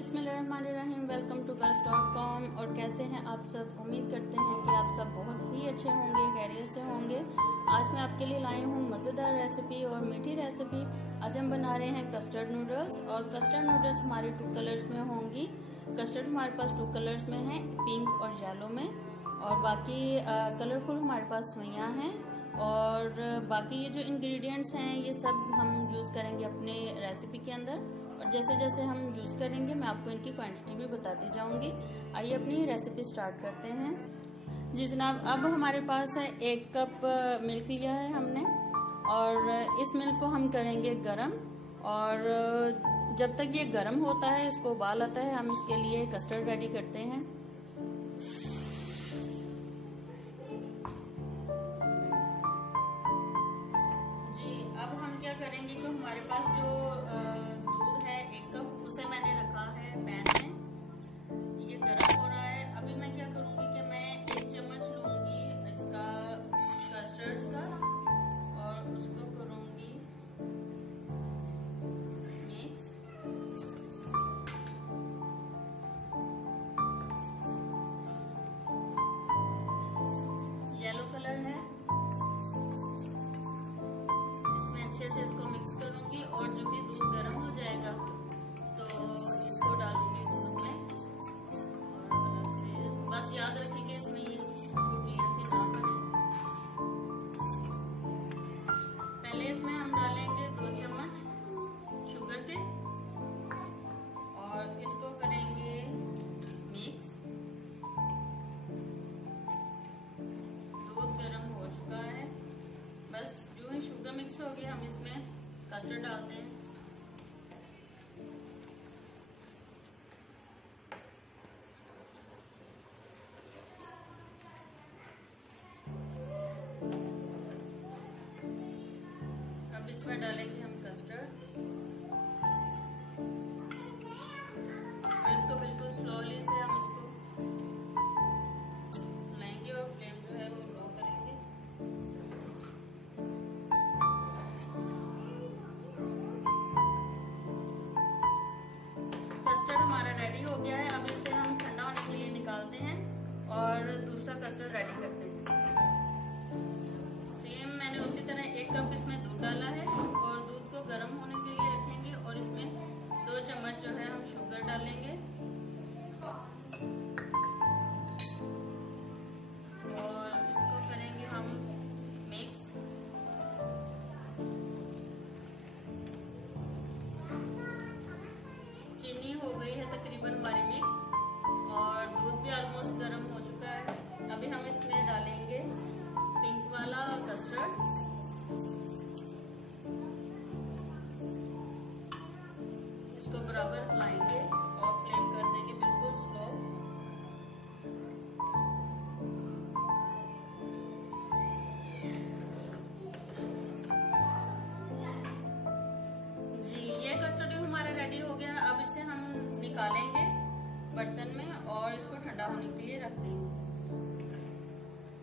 बिस्मिल्लाहिर्रहमानिर्रहीम। Welcome to girls.com। और कैसे हैं आप सब? उम्मीद करते हैं कि आप सब बहुत ही अच्छे होंगे, खैरियत से होंगे। आज मैं आपके लिए लाई हूँ मज़ेदार रेसिपी और मीठी रेसिपी। आज हम बना रहे हैं कस्टर्ड नूडल्स। और कस्टर्ड नूडल्स हमारे 2 कलर्स में होंगी। कस्टर्ड हमारे पास 2 कलर्स में है, पिंक और येलो में। और बाकी कलरफुल हमारे पास सवैयाँ हैं। और बाकी ये जो इंग्रेडिएंट्स हैं ये सब हम यूज़ करेंगे अपने रेसिपी के अंदर। और जैसे जैसे हम यूज़ करेंगे मैं आपको इनकी क्वांटिटी भी बताती जाऊंगी। आइए अपनी रेसिपी स्टार्ट करते हैं। जी जनाब, अब हमारे पास है 1 कप मिल्क लिया है हमने। और इस मिल्क को हम करेंगे गरम। और जब तक ये गरम होता है, इसको उबाल आता है, हम इसके लिए कस्टर्ड रेडी करते हैं। करेंगे तो हमारे पास जो दूध है 1 कप, उसे मैंने रखा है पैन में। ये गर्म हो रहा है। अभी मैं क्या करूंगी कि मैं 1 चम्मच लूंगी इसका कस्टर्ड का और उसको करूंगी मिक्स। येलो कलर है, अच्छे से इसको मिक्स करूंगी। और जब भी दूध गर्म हो जाएगा तो इसको डालूंगी दूध में। और अलग से बस याद रखिए इसमें ये गुठलियां सी ना बने। पहले इसमें हम डालेंगे 2 चम्मच शुगर के और इसको करेंगे मिक्स। दूध गर्म हो चुका है। बस जो है शुगर मिक्स हो गया, हम इसमें कस्टर्ड डालते हैं। अब इसमें डालेंगे हम कस्टर्ड और इसको बिल्कुल स्लोली से हम इसको लाएंगे और फ्लेम जो है वो लो करेंगे। रेडी हो गया है। अब इसे हम ठंडा होने के लिए निकालते हैं और दूसरा कस्टर्ड रेडी करते हैं। सेम मैंने उसी तरह 1 कप इसमें दूध डाला है और दूध को गर्म होने के लिए रखेंगे। और इसमें 2 चम्मच जो है हम शुगर डालेंगे और इसको करेंगे हम मिक्स। चीनी हो गई है तकरीबन हमारी मिक्स और दूध भी ऑलमोस्ट गर्म हो चुका है। अभी हम इसमें डालेंगे पिंक वाला कस्टर्ड। इसको बराबर हिलाएंगे और फ्लेम कर देंगे बिल्कुल स्लो। जी ये कस्टर्ड हमारा रेडी हो गया। अब इसे हम निकालेंगे बर्तन में और इसको ठंडा होने के लिए रख देंगे।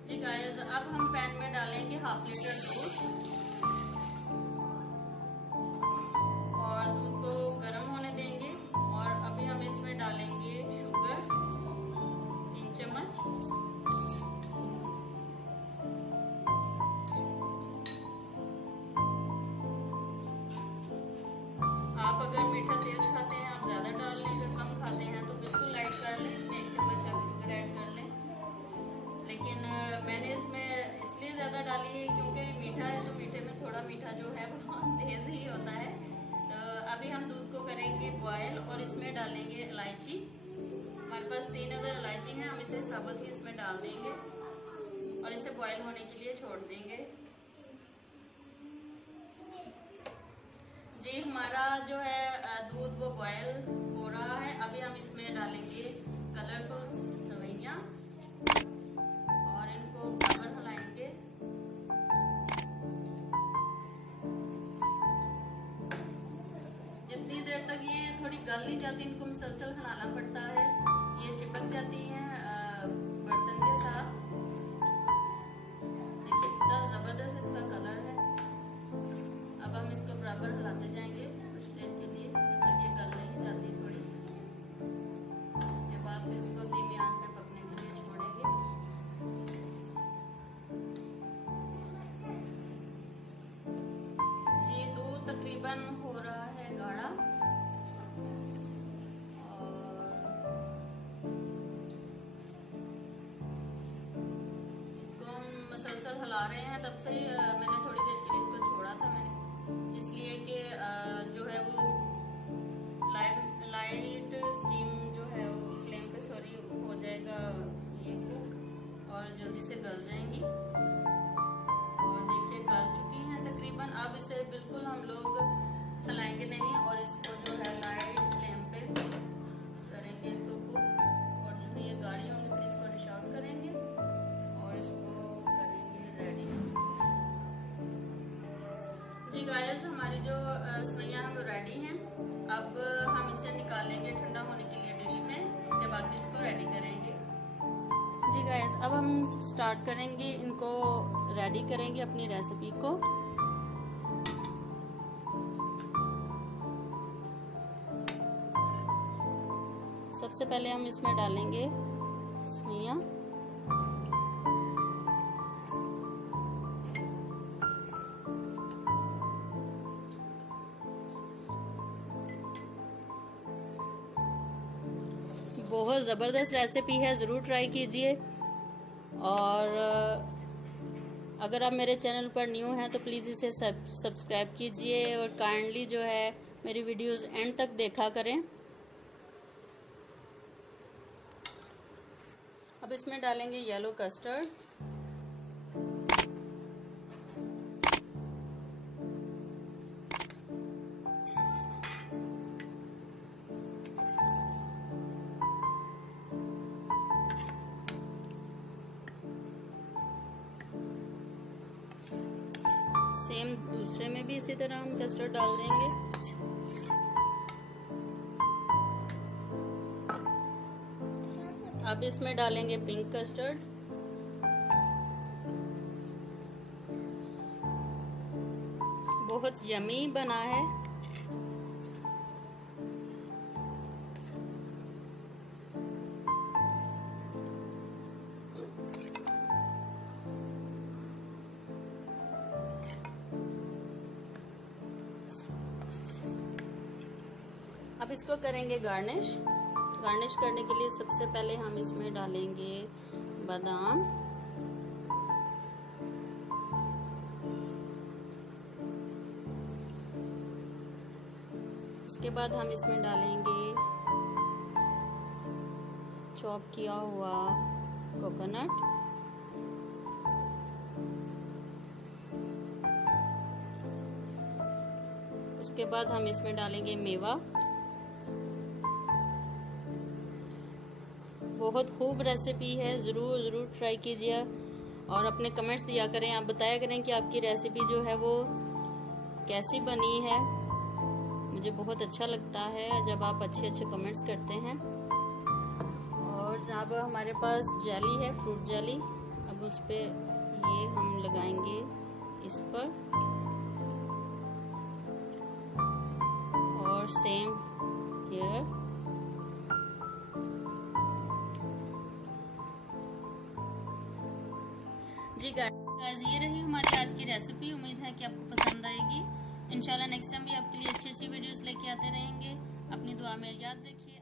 जी गाइस, अब हम पैन में डालेंगे 1/2 लीटर दूध और दूध को गर्म होने देंगे। और अभी हम इसमें डालेंगे शुगर 3 चम्मच। आप अगर मीठा तेज खाते हैं आप ज्यादा डाल लें, अगर कम खाते हैं तो बिल्कुल लाइट कर लें। इसमें 1 चम्मच आप शुगर ऐड कर लें। लेकिन मैंने इसमें इसलिए ज्यादा डाली है क्योंकि मीठा है तो मीठे में थोड़ा मीठा जो है वो तेज ही होता है। तो अभी हम दूध को करेंगे बॉयल और इसमें डालेंगे इलायची। हमारे पास 3 अदर इलायची हैं, हम इसे साबुत ही इसमें डाल देंगे और इसे बॉयल होने के लिए छोड़ देंगे। जी हमारा जो है दूध वो बॉयल हो रहा है। अभी हम इसमें डालेंगे कलरफुल सवैयाँ और इनको बराबर हिलाएंगे। जितनी देर तक ये थोड़ी गल नहीं जाती, इनको मुसलसल हिलाना पड़ता है। ये चिपक जाती हैं बर्तन के साथ। देखिए कितना जबरदस्त इसका कलर है। अब हम इसको बराबर हिलाते जाएंगे कुछ देर के लिए, जब तक ये गल नहीं जाती थोड़ी। हिला रहे हैं तब से मैंने थोड़ी देर के लिए इसको छोड़ा था मैंने, इसलिए कि जो है वो लाइट स्टीम जो है वो फ्लेम पे हो जाएगा ये कुक और जल्दी से गल जाएंगी। और देखिए गल चुकी हैं तकरीबन। अब इसे बिल्कुल हम लोग हिलाएंगे नहीं और इसको जो है लाइट फ्लेम पे करेंगे इसको कुक। और जो ये गाढ़ी होंगी फिर इसको डिश आउट करेंगे और इसको करेंगे रेडी। जी गाइस, हमारी जो सेवइयां हैं वो रेडी हैं। अब हम इसे निकालेंगे ठंडा होने के लिए डिश में, उसके बाद भी इसको रेडी करेंगे। जी गाइस, अब हम स्टार्ट करेंगे, इनको रेडी करेंगे अपनी रेसिपी को। सबसे पहले हम इसमें डालेंगे सेवइयां। बहुत ज़बरदस्त रेसिपी है, ज़रूर ट्राई कीजिए। और अगर आप मेरे चैनल पर न्यू हैं तो प्लीज़ इसे सब्सक्राइब कीजिए और काइंडली जो है मेरी वीडियोस एंड तक देखा करें। अब इसमें डालेंगे येलो कस्टर्ड। सेम दूसरे में भी इसी तरह हम कस्टर्ड डाल देंगे। अब इसमें डालेंगे पिंक कस्टर्ड। बहुत यमी बना है। अब इसको करेंगे गार्निश। गार्निश करने के लिए सबसे पहले हम इसमें डालेंगे बादाम, उसके बाद हम इसमें डालेंगे चॉप किया हुआ कोकोनट, उसके बाद हम इसमें डालेंगे मेवा। बहुत खूब रेसिपी है, ज़रूर ट्राई कीजिए और अपने कमेंट्स दिया करें। आप बताया करें कि आपकी रेसिपी जो है वो कैसी बनी है। मुझे बहुत अच्छा लगता है जब आप अच्छे कमेंट्स करते हैं। और अब हमारे पास जेली है, फ्रूट जेली। अब उस पे ये हम लगाएंगे इस पर और सेम हियर। जी गाइस, ये रही हमारी आज की रेसिपी। उम्मीद है कि आपको पसंद आएगी। इंशाल्लाह नेक्स्ट टाइम भी आपके लिए अच्छी वीडियोस लेके आते रहेंगे। अपनी दुआ में याद रखिए।